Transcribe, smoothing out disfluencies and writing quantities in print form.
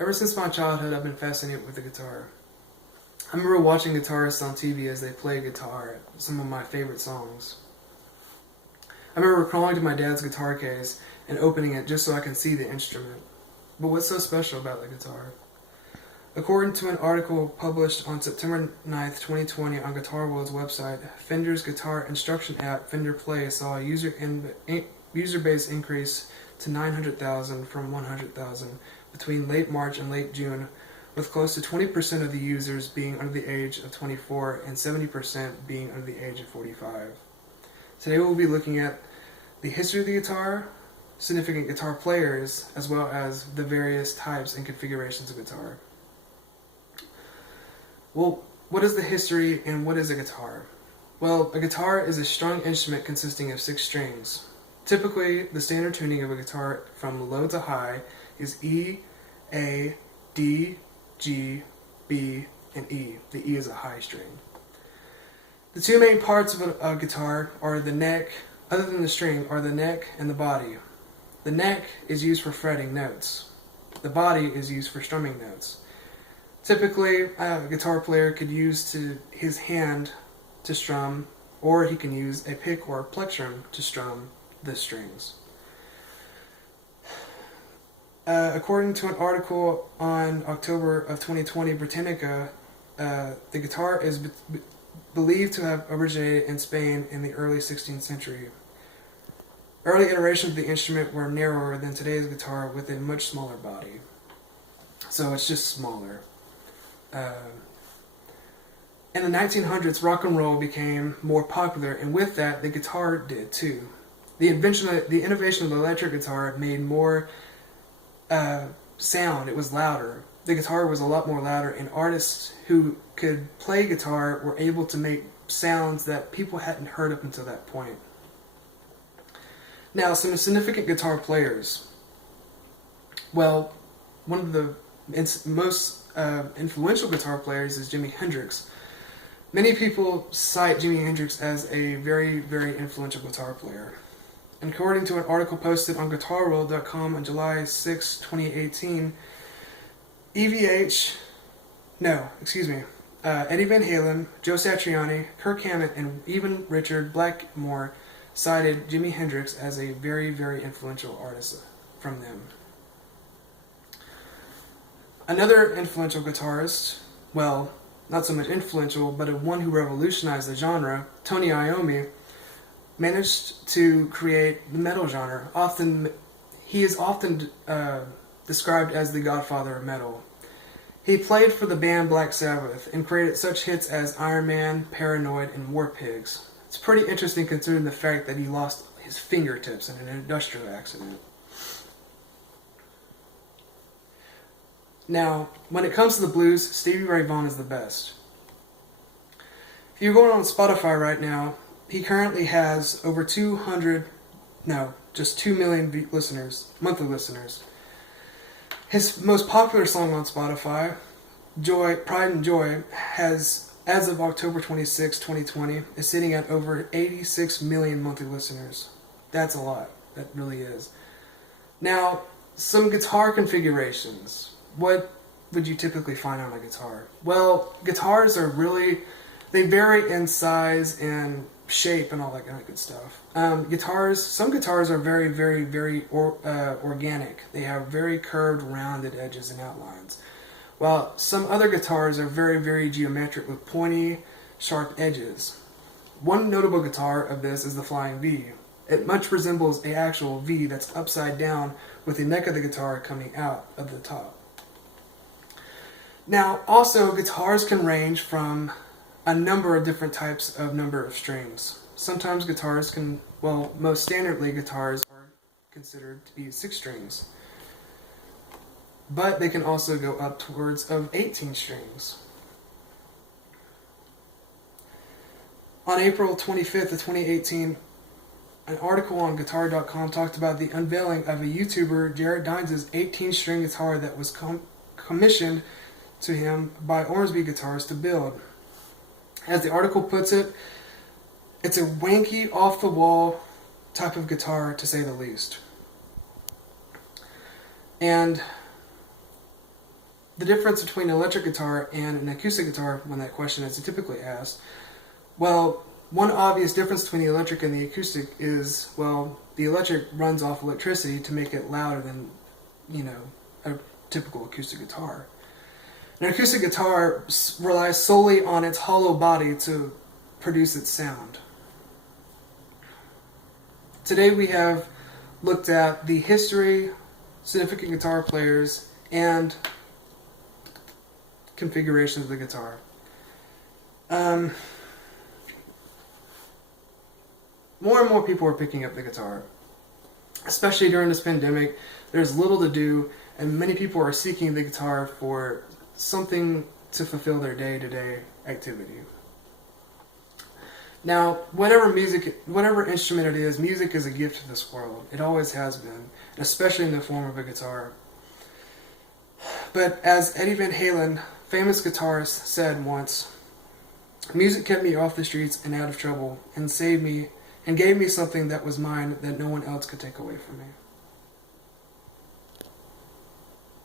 Ever since my childhood, I've been fascinated with the guitar. I remember watching guitarists on TV as they play guitar, some of my favorite songs. I remember crawling to my dad's guitar case and opening it just so I can see the instrument. But what's so special about the guitar? According to an article published on September 9th, 2020 on Guitar World's website, Fender's guitar instruction app, Fender Play, saw a user base increase to 900,000 from 100,000 between late March and late June, with close to 20% of the users being under the age of 24 and 70% being under the age of 45. Today we'll be looking at the history of the guitar, significant guitar players, as well as the various types and configurations of guitar. Well, what is the history and what is a guitar? Well, a guitar is a strung instrument consisting of 6 strings. Typically, the standard tuning of a guitar from low to high is E, A, D, G, B, and E. The E is a high string. The two main parts of a guitar are the neck, other than the string, are the neck and the body. The neck is used for fretting notes. The body is used for strumming notes. Typically, a guitar player could use his hand to strum, or he can use a pick or a plectrum to strum the strings. According to an article on October of 2020, Britannica, the guitar is believed to have originated in Spain in the early 16th century. Early iterations of the instrument were narrower than today's guitar with a much smaller body. So it's just smaller. In the 1900s, rock and roll became more popular, and with that, the guitar did too. The innovation of the electric guitar made more sound. It was louder. The guitar was a lot more louder, and artists who could play guitar were able to make sounds that people hadn't heard up until that point. Now, some significant guitar players. Well, one of the most influential guitar players is Jimi Hendrix. Many people cite Jimi Hendrix as a very, very influential guitar player. And according to an article posted on GuitarWorld.com on July 6, 2018, Eddie Van Halen, Joe Satriani, Kirk Hammett, and even Richard Blackmore cited Jimi Hendrix as a very, very influential artist from them. Another influential guitarist, well, not so much influential, but one who revolutionized the genre, Tony Iommi, managed to create the metal genre. He is often described as the godfather of metal. He played for the band Black Sabbath and created such hits as Iron Man, Paranoid, and War Pigs. It's pretty interesting considering the fact that he lost his fingertips in an industrial accident. Now, when it comes to the blues, Stevie Ray Vaughan is the best. If you're going on Spotify right now, he currently has over 2 million listeners, monthly listeners. His most popular song on Spotify, Pride and Joy, has, as of October 26, 2020, is sitting at over 86 million monthly listeners. That's a lot. That really is. Now, some guitar configurations. What would you typically find on a guitar? Well, guitars are they vary in size and shape and all that kind of good stuff. Some guitars are very, very, very organic. They have very curved, rounded edges and outlines. While some other guitars are very, very geometric with pointy, sharp edges. One notable guitar of this is the Flying V. It much resembles an actual V that's upside down with the neck of the guitar coming out of the top. Now, also, guitars can range from a number of different types of number of strings. Sometimes most standardly guitars are considered to be 6 strings. But they can also go upwards of 18 strings. On April 25th of 2018, an article on Guitar.com talked about the unveiling of a YouTuber, Jared Dines' 18-string guitar that was commissioned to him by Ormsby Guitars to build. As the article puts it, it's a wanky, off-the-wall type of guitar, to say the least. And the difference between an electric guitar and an acoustic guitar, when that question is typically asked, well, one obvious difference between the electric and the acoustic is, well, the electric runs off electricity to make it louder than, a typical acoustic guitar. An acoustic guitar relies solely on its hollow body to produce its sound. Today we have looked at the history, significant guitar players, and configuration of the guitar. More and more people are picking up the guitar. Especially during this pandemic, there's little to do, and many people are seeking the guitar for something to fulfill their day-to-day activity. Now, whatever instrument it is, music is a gift to this world. It always has been, especially in the form of a guitar. But as Eddie Van Halen, famous guitarist, said once, "Music kept me off the streets and out of trouble, and saved me, and gave me something that was mine that no one else could take away from me."